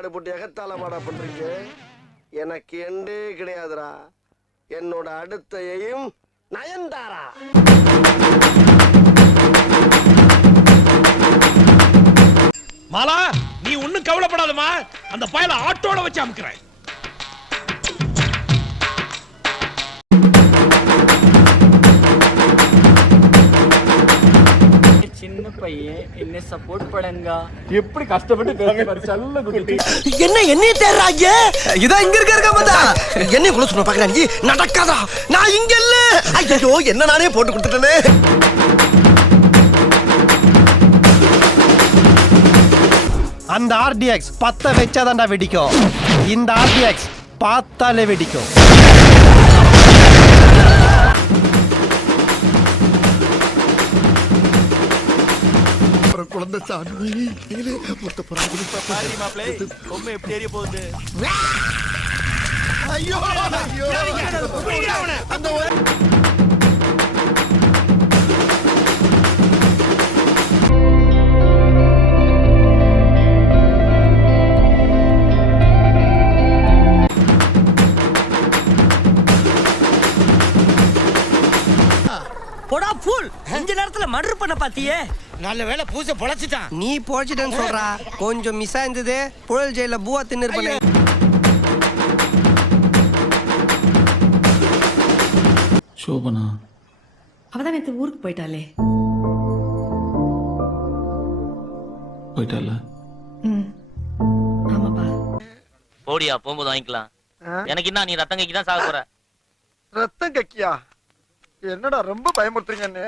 காடு போட்டு எகத்தால பாடா பண்றீங்க. எனக்கு எண்டே கிடையாதுடா. என்னோட அடுத்த எய்ம் நயன்தாரா. மாலா, நீ ஒண்ணும் கவலைப்படாதமா. அந்த பயல ஆட்டோட வச்சு அமுக்குறேன். சின்ன பையன் என்ன சப்போர்ட் பண்ணுங்க. எப்படி கஷ்டப்பட்டு பேசுறாரு செல்ல குட்டி. என்ன தேடுறாங்க? இதா இங்க இருக்க மதா. என்ன குளு சொல்ற பாக்குறாங்க. நடக்காதா? நான் இங்க இல்ல. ஐயோ என்ன நானே போட்டு கொடுத்துட்டேனே. அந்த RDX 10 வெச்சாதான்டா வெடிக்கும். இந்த RDX பார்த்தாலே வெடிக்கும். குழந்தை சாமி மொத்த புறாங்க பாரி மாப்ளே, பொம்மை எப்படி ஏறிய போகுது? ஐயோ அந்த போடா ஃபுல். இந்த நேரத்துல மர்டர் பண்ண பாத்தியே. நல்ல வேளை பூசை பொழைச்சிட்டான். நீ போச்சிட்டேன்னு சொல்றா. கொஞ்சம் மிஸ் ஆயிருந்தது. புழல் ஜெயில பூவா தின்னு. சோபனா அவதான் நேத்து ஊருக்கு போயிட்டாலே. போயிட்டால. ஆமாப்பா. போடியா, போகும்போது வாங்கிக்கலாம். எனக்கு என்ன, நீ ரத்தம் கைக்கு தான் சாக போற. ரத்தம் கக்கியா? என்னடா ரொம்ப பயமுறுத்துறீங்க.